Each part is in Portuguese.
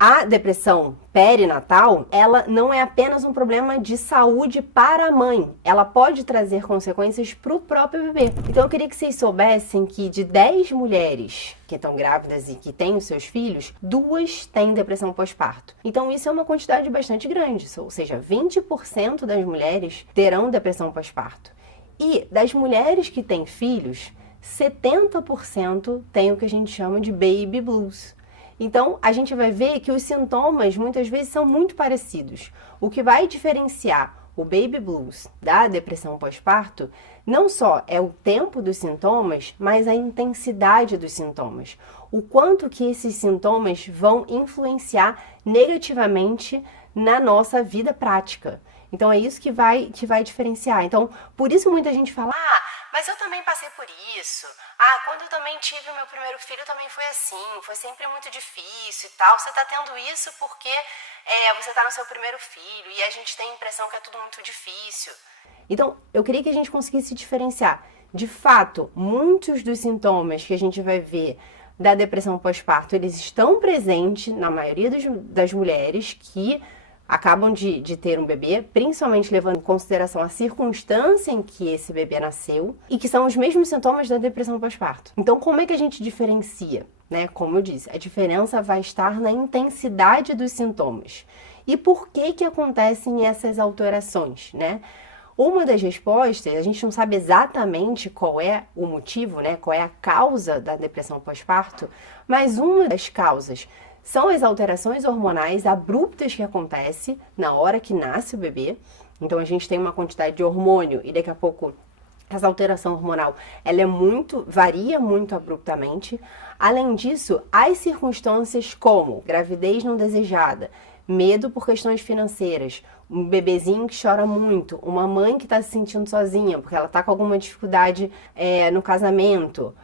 A depressão perinatal, ela não é apenas um problema de saúde para a mãe, ela pode trazer consequências para o próprio bebê. Então eu queria que vocês soubessem que de 10 mulheres que estão grávidas e que têm os seus filhos, 2 têm depressão pós-parto. Então isso é uma quantidade bastante grande, ou seja, 20% das mulheres terão depressão pós-parto. E das mulheres que têm filhos, 70% têm o que a gente chama de baby blues. Então, a gente vai ver que os sintomas muitas vezes são muito parecidos. O que vai diferenciar o baby blues da depressão pós-parto não só é o tempo dos sintomas, mas a intensidade dos sintomas. O quanto que esses sintomas vão influenciar negativamente na nossa vida prática. Então, é isso que vai diferenciar. Então, por isso muita gente fala, mas eu também passei por isso. Quando eu também tive o meu primeiro filho também foi assim, foi sempre muito difícil e tal. Você tá tendo isso porque você tá no seu primeiro filho e a gente tem a impressão que é tudo muito difícil. Então, eu queria que a gente conseguisse diferenciar. De fato, muitos dos sintomas que a gente vai ver da depressão pós-parto, eles estão presentes na maioria das mulheres que acabam de ter um bebê, principalmente levando em consideração a circunstância em que esse bebê nasceu, e que são os mesmos sintomas da depressão pós-parto. Então, como é que a gente diferencia? Como eu disse, a diferença vai estar na intensidade dos sintomas. E por que acontecem essas alterações, Uma das respostas, a gente não sabe exatamente qual é o motivo, qual é a causa da depressão pós-parto, mas uma das causas são as alterações hormonais abruptas que acontecem na hora que nasce o bebê. Então a gente tem uma quantidade de hormônio e daqui a pouco essa alteração hormonal ela varia muito abruptamente. Além disso, as circunstâncias como gravidez não desejada, medo por questões financeiras, um bebezinho que chora muito, uma mãe que está se sentindo sozinha porque ela está com alguma dificuldade no casamento,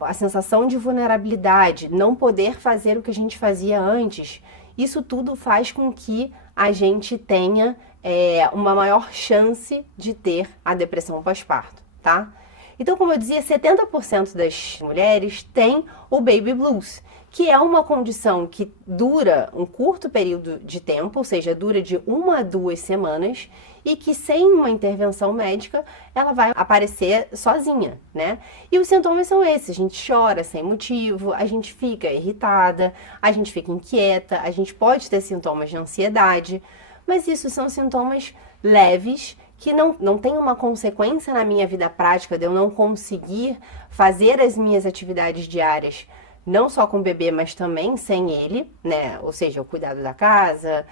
a sensação de vulnerabilidade, não poder fazer o que a gente fazia antes, isso tudo faz com que a gente tenha uma maior chance de ter a depressão pós-parto, tá? Então, como eu dizia, 70% das mulheres têm o baby blues, que é uma condição que dura um curto período de tempo, ou seja, dura de 1 a 2 semanas, e que sem uma intervenção médica, ela vai aparecer sozinha, E os sintomas são esses, a gente chora sem motivo, a gente fica irritada, a gente fica inquieta, a gente pode ter sintomas de ansiedade, mas isso são sintomas leves, que não tem uma consequência na minha vida prática de eu não conseguir fazer as minhas atividades diárias, não só com o bebê, mas também sem ele, Ou seja, o cuidado da casa,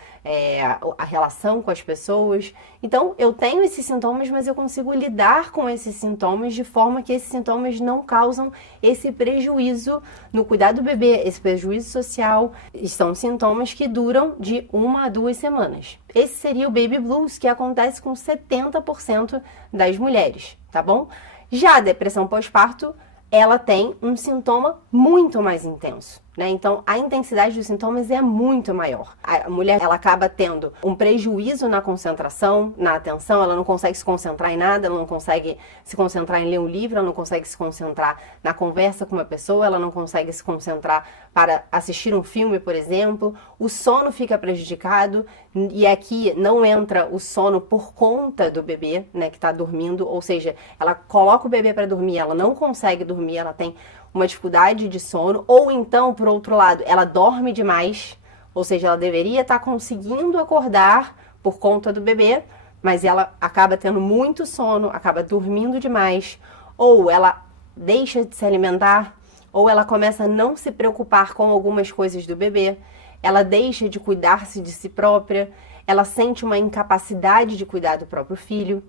a relação com as pessoas. Então, eu tenho esses sintomas, mas eu consigo lidar com esses sintomas de forma que esses sintomas não causam esse prejuízo no cuidado do bebê, esse prejuízo social. E são sintomas que duram de 1 a 2 semanas. Esse seria o baby blues, que acontece com 70% das mulheres, tá bom? Já a depressão pós-parto, ela tem um sintoma muito mais intenso, Então, a intensidade dos sintomas é muito maior. A mulher, ela acaba tendo um prejuízo na concentração, na atenção, ela não consegue se concentrar em nada, ela não consegue se concentrar em ler um livro, ela não consegue se concentrar na conversa com uma pessoa, ela não consegue se concentrar para assistir um filme, por exemplo. O sono fica prejudicado e aqui não entra o sono por conta do bebê, que está dormindo, ou seja, ela coloca o bebê para dormir, ela não consegue dormir, ela tem uma dificuldade de sono, ou então, por outro lado, ela dorme demais, ou seja, ela deveria estar conseguindo acordar por conta do bebê, mas ela acaba tendo muito sono, acaba dormindo demais, ou ela deixa de se alimentar, ou ela começa a não se preocupar com algumas coisas do bebê, ela deixa de cuidar-se de si própria, ela sente uma incapacidade de cuidar do próprio filho,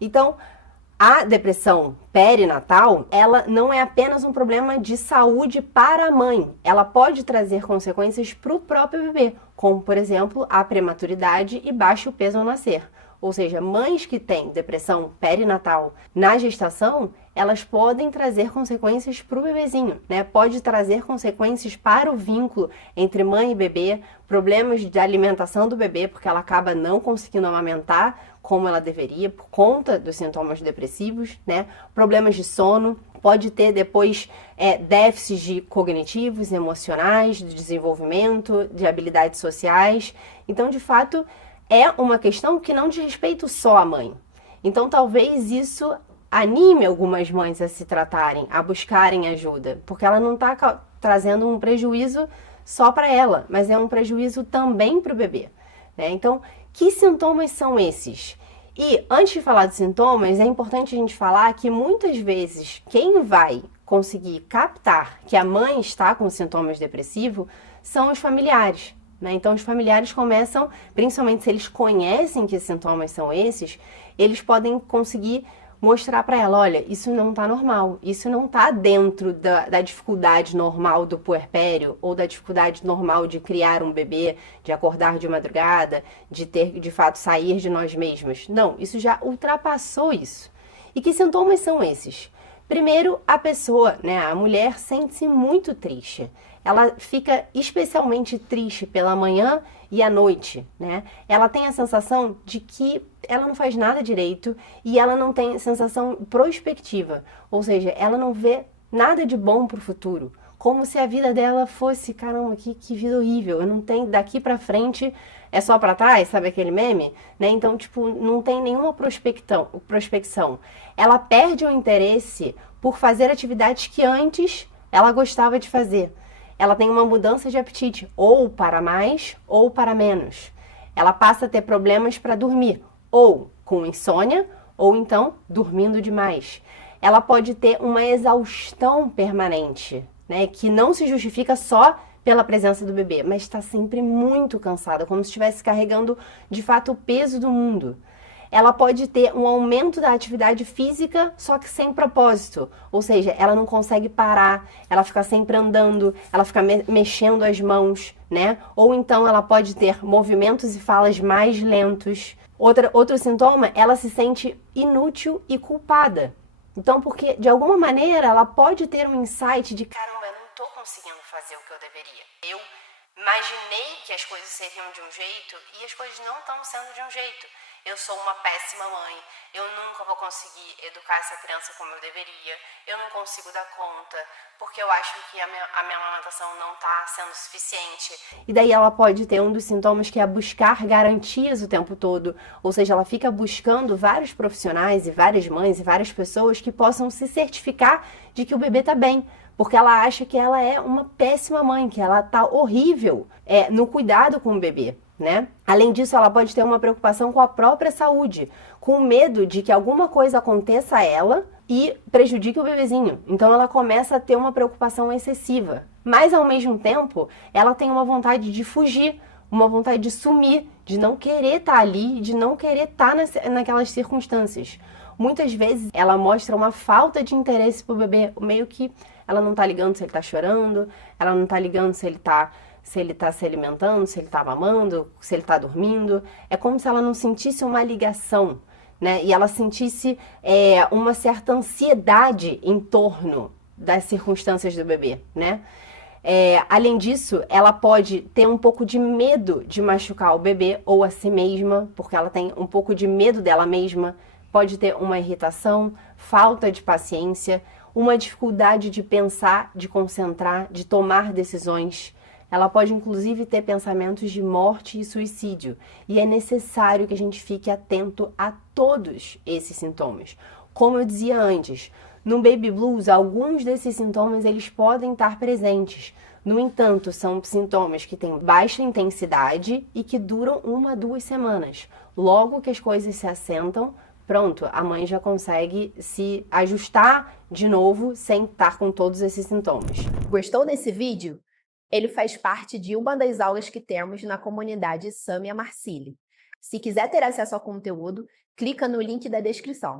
Então, a depressão perinatal, ela não é apenas um problema de saúde para a mãe, ela pode trazer consequências para o próprio bebê, como, por exemplo, a prematuridade e baixo peso ao nascer. Ou seja, mães que têm depressão perinatal na gestação, elas podem trazer consequências para o bebezinho, Pode trazer consequências para o vínculo entre mãe e bebê, problemas de alimentação do bebê, porque ela acaba não conseguindo amamentar como ela deveria por conta dos sintomas depressivos, Problemas de sono, Pode ter depois déficits cognitivos, emocionais, de desenvolvimento, de habilidades sociais. Então, de fato, é uma questão que não diz respeito só à mãe. Então, talvez isso anime algumas mães a se tratarem, a buscarem ajuda, porque ela não está trazendo um prejuízo só para ela, mas é um prejuízo também para o bebê, né? Então, que sintomas são esses? E antes de falar dos sintomas, é importante a gente falar que muitas vezes quem vai conseguir captar que a mãe está com sintomas depressivos são os familiares, né? Então os familiares começam, principalmente se eles conhecem que sintomas são esses, eles podem conseguir mostrar para ela, olha, isso não está normal, isso não está dentro da dificuldade normal do puerpério ou da dificuldade normal de criar um bebê, de acordar de madrugada, de ter, de fato, sair de nós mesmas. Não, isso já ultrapassou isso. E que sintomas são esses? Primeiro, a pessoa, né, a mulher sente-se muito triste. Ela fica especialmente triste pela manhã e à noite, né? Ela tem a sensação de que ela não faz nada direito e ela não tem sensação prospectiva, ou seja, ela não vê nada de bom para o futuro, como se a vida dela fosse, caramba, que vida horrível, eu não tenho daqui para frente, é só para trás, sabe aquele meme? Né? Então, tipo, não tem nenhuma prospecção. Ela perde o interesse por fazer atividades que antes ela gostava de fazer. Ela tem uma mudança de apetite, ou para mais ou para menos. Ela passa a ter problemas para dormir, ou com insônia, ou então dormindo demais. Ela pode ter uma exaustão permanente, né, que não se justifica só pela presença do bebê, mas está sempre muito cansada, como se estivesse carregando de fato o peso do mundo. Ela pode ter um aumento da atividade física, só que sem propósito. Ou seja, ela não consegue parar, ela fica sempre andando, ela fica mexendo as mãos, né? Ou então ela pode ter movimentos e falas mais lentos. Outro sintoma, ela se sente inútil e culpada. Então, porque de alguma maneira ela pode ter um insight de caramba, eu não estou conseguindo fazer o que eu deveria. Eu imaginei que as coisas seriam de um jeito e as coisas não estão sendo de um jeito. Eu sou uma péssima mãe, eu nunca vou conseguir educar essa criança como eu deveria, eu não consigo dar conta, porque eu acho que a minha amamentação não está sendo suficiente. E daí ela pode ter um dos sintomas que é buscar garantias o tempo todo, ou seja, ela fica buscando vários profissionais e várias mães e várias pessoas que possam se certificar de que o bebê está bem, porque ela acha que ela é uma péssima mãe, que ela está horrível no cuidado com o bebê. Né? Além disso, ela pode ter uma preocupação com a própria saúde, com medo de que alguma coisa aconteça a ela e prejudique o bebezinho. Então ela começa a ter uma preocupação excessiva. Mas ao mesmo tempo, ela tem uma vontade de fugir, uma vontade de sumir, de não querer estar ali, de não querer estar naquelas circunstâncias. Muitas vezes ela mostra uma falta de interesse pro bebê, meio que ela não tá ligando se ele tá chorando, ela não tá ligando se ele tá se alimentando, se ele está mamando, se ele está dormindo. É como se ela não sentisse uma ligação, né? E ela sentisse uma certa ansiedade em torno das circunstâncias do bebê, né? Além disso, ela pode ter um pouco de medo de machucar o bebê ou a si mesma, porque ela tem um pouco de medo dela mesma. Pode ter uma irritação, falta de paciência, uma dificuldade de pensar, de concentrar, de tomar decisões. Ela pode, inclusive, ter pensamentos de morte e suicídio. E é necessário que a gente fique atento a todos esses sintomas. Como eu dizia antes, no Baby Blues, alguns desses sintomas eles podem estar presentes. No entanto, são sintomas que têm baixa intensidade e que duram 1 a 2 semanas. Logo que as coisas se assentam, pronto, a mãe já consegue se ajustar de novo sem estar com todos esses sintomas. Gostou desse vídeo? Ele faz parte de uma das aulas que temos na comunidade Samia Marcili. Se quiser ter acesso ao conteúdo, clica no link da descrição.